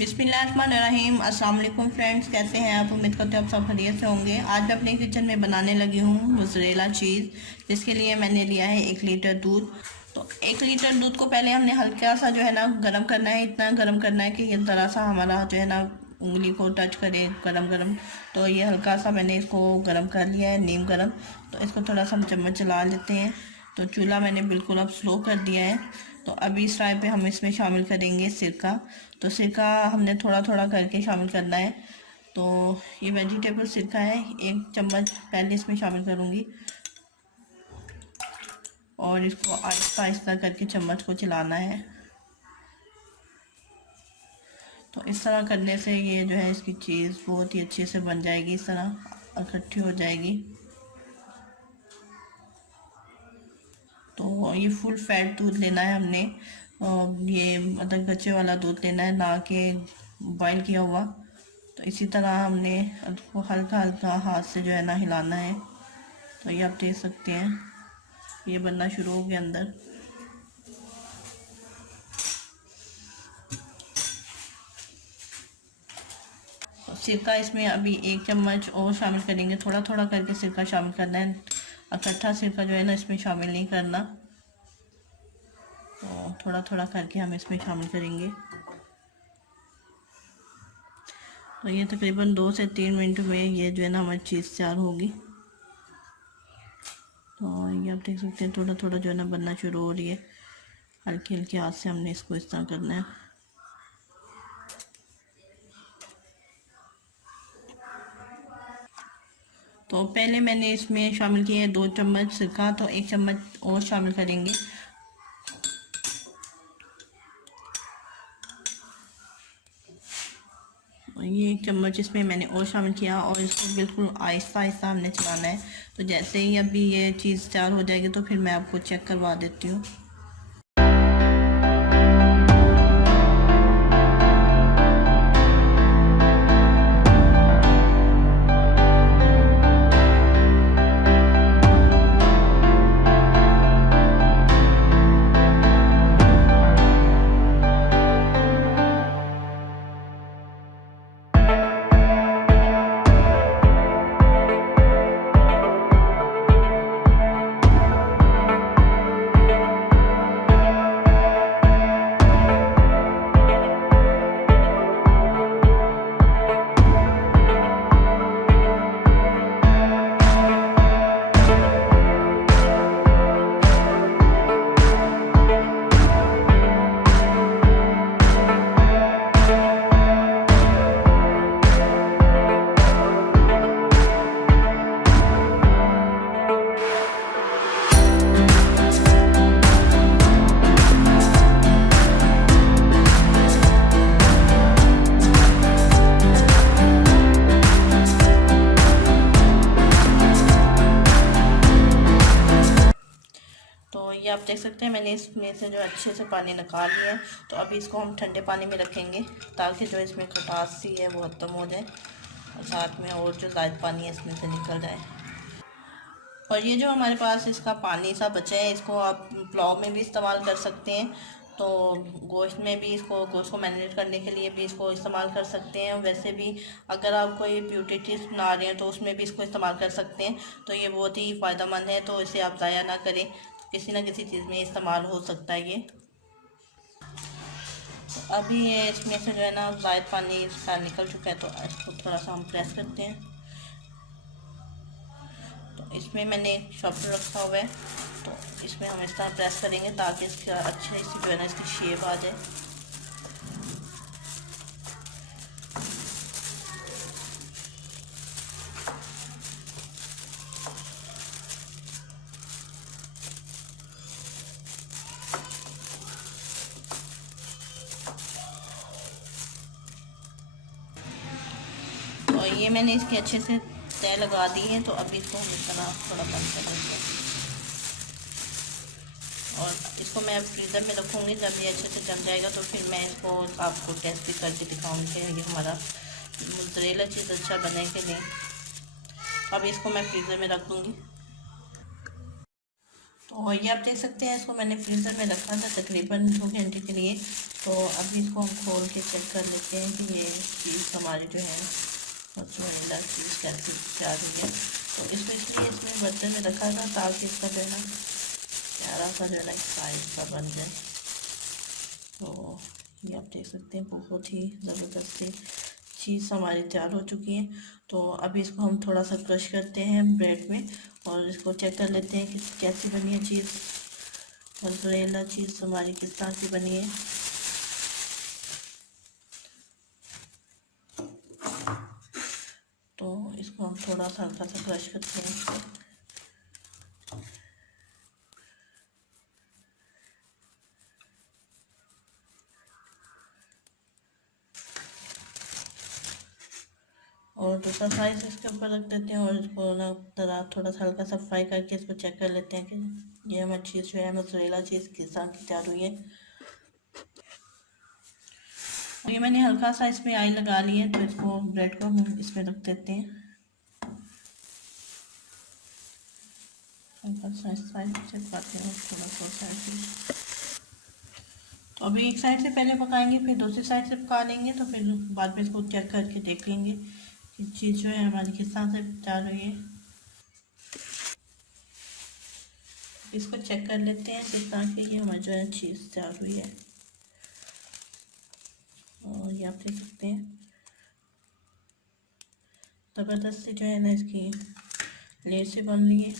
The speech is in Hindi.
बिस्मिल्लाहिर्रहमानिर्रहीम। अस्सलाम वालेकुम फ्रेंड्स, कैसे हैं आप? उम्मीद करते हैं आप सब खैरियत से होंगे। आज मैं अपने किचन में बनाने लगी हूँ मोज़रेला चीज़, जिसके लिए मैंने लिया है 1 लीटर दूध। तो 1 लीटर दूध को पहले हमने हल्का सा जो है ना गर्म करना है। इतना गर्म करना है कि ये ज़रा सा हमारा जो है ना उंगली को टच करे, गरम गरम। तो ये हल्का सा मैंने इसको गर्म कर लिया है, नीम गर्म। तो इसको थोड़ा सा हम चम्मच चला लेते हैं। तो चूल्हा मैंने बिल्कुल अब स्लो कर दिया है। तो अभी इस टाइम पे हम इसमें शामिल करेंगे सिरका। तो सिरका हमने थोड़ा थोड़ा करके शामिल करना है। तो ये वेजिटेबल सिरका है, 1 चम्मच पहले इसमें शामिल करूँगी और इसको आहिस्ता आहिस्ता करके चम्मच को चलाना है। तो इस तरह करने से ये जो है इसकी चीज़ बहुत ही अच्छे से बन जाएगी, इस तरह इकट्ठी हो जाएगी। तो ये फुल फैट दूध लेना है हमने, ये मतलब कच्चे वाला दूध लेना है, ना कि बॉयल किया हुआ। तो इसी तरह हमने उसको हल्का हल्का हाथ से जो है ना हिलाना है। तो ये आप देख सकते हैं ये बनना शुरू हो गया अंदर। तो सिरका इसमें अभी 1 चम्मच और शामिल करेंगे, थोड़ा थोड़ा करके सिरका शामिल करना है, इकट्ठा सिरका जो है ना इसमें शामिल नहीं करना। तो थोड़ा थोड़ा करके हम इसमें शामिल करेंगे। तो ये तकरीबन 2 से 3 मिनट में ये जो है ना हमारी चीज़ तैयार होगी। तो ये आप देख सकते हैं थोड़ा थोड़ा जो है ना बनना शुरू हो रही है। हल्के हल्के हाथ से हमने इसको इस तरह करना है। तो पहले मैंने इसमें शामिल किए 2 चम्मच सिरका, तो 1 चम्मच और शामिल करेंगे। ये 1 चम्मच इसमें मैंने और शामिल किया और इसको बिल्कुल आहिस्ता आहिस्ता हमने चलाना है। तो जैसे ही अभी ये चीज़ तैयार हो जाएगी तो फिर मैं आपको चेक करवा देती हूँ। ये आप देख सकते हैं मैंने इसमें से जो अच्छे से पानी निकाल लिया है। तो अभी इसको हम ठंडे पानी में रखेंगे ताकि जो इसमें खटास सी है वो ख़त्म हो जाए और साथ में और जो ज़ायद पानी है इसमें से निकल जाए। और ये जो हमारे पास इसका पानी सा बचा है इसको आप पुलाव में भी इस्तेमाल कर सकते हैं। तो गोश्त में भी इसको गोश्त को मैरिनेट करने के लिए भी इसको इस्तेमाल कर सकते हैं। वैसे भी अगर आप कोई ब्यूटी टिप्स बना रहे हैं तो उसमें भी इसको इस्तेमाल कर सकते हैं। तो ये बहुत ही फ़ायदेमंद है, तो इसे आप ज़ाया ना करें, किसी ना किसी चीज़ में इस्तेमाल हो सकता है ये। तो अभी ये इसमें से जो है ना ज़ायद पानी इसका निकल चुका है। तो इसको थोड़ा सा हम प्रेस करते हैं। तो इसमें मैंने शॉपर रखा हुआ है, तो इसमें हम इस तरह प्रेस करेंगे ताकि इसका अच्छे से जो है ना इसकी शेप आ जाए। और ये मैंने इसके अच्छे से तय लगा दी है। तो अभी इसको हम इस तरह थोड़ा बंद कर देंगे और इसको मैं फ्रीज़र में रखूँगी। जब ये अच्छे से जम जाएगा तो फिर मैं इसको आपको टेस्ट भी करके दिखाऊँगी कि ये हमारा मोज़रेला चीज़ अच्छा बने कि नहीं। अब इसको मैं फ्रीज़र में रख दूँगी। तो ये आप देख सकते हैं, इसको मैंने फ्रीज़र में रखा था तकरीबन 2 घंटे के लिए। तो अभी इसको हम खोल के चेक कर लेते हैं कि ये चीज़ हमारी जो है मोज़रेला चीज़ कैसे तैयार हुई है। तो इसको इसलिए इसमें बर्तन में रखा था ताकि इसका जो है ना प्यारा सा जो है ना साइज का बन जाए। तो ये आप देख सकते हैं बहुत ही ज़बरदस्ती चीज़ हमारी तैयार हो चुकी है। तो अभी इसको हम थोड़ा सा क्रश करते हैं ब्रेड में और इसको चेक कर लेते हैं कि कैसी बनी है चीज़। मोज़रेला चीज़ हमारी किस तरह की बनी है। तो इसको हम थोड़ा सा हल्का सा क्रश करते हैं। और दूसरा साइज इसके ऊपर रख देते हैं और इसको ना थोड़ा सा हल्का सा फ्राई करके इसको चेक कर लेते हैं कि ये हमारी चीज़ जो है मोज़रेला चीज़ किस तरह की तैयार हुई है। और ये मैंने हल्का सा इसमें ऑयल लगा ली है, तो इसको ब्रेड को हम इसमें रख देते हैं। हल्का सा साइड से पकाते हैं थोड़ा सा साइड। तो अभी एक साइड से पहले पकाएंगे, फिर दूसरी साइड से पका लेंगे, तो फिर बाद में इसको चेक करके देख लेंगे कि चीज़ जो है हमारी किस तरह से तैयार हुई है। इसको चेक कर लेते हैं किस तरह की ये हमारी जो है चीज़ तैयार हुई है। और ये आप देख सकते हैं ज़बरदस्ती जो है ना इसकी लेयर से बन रही है।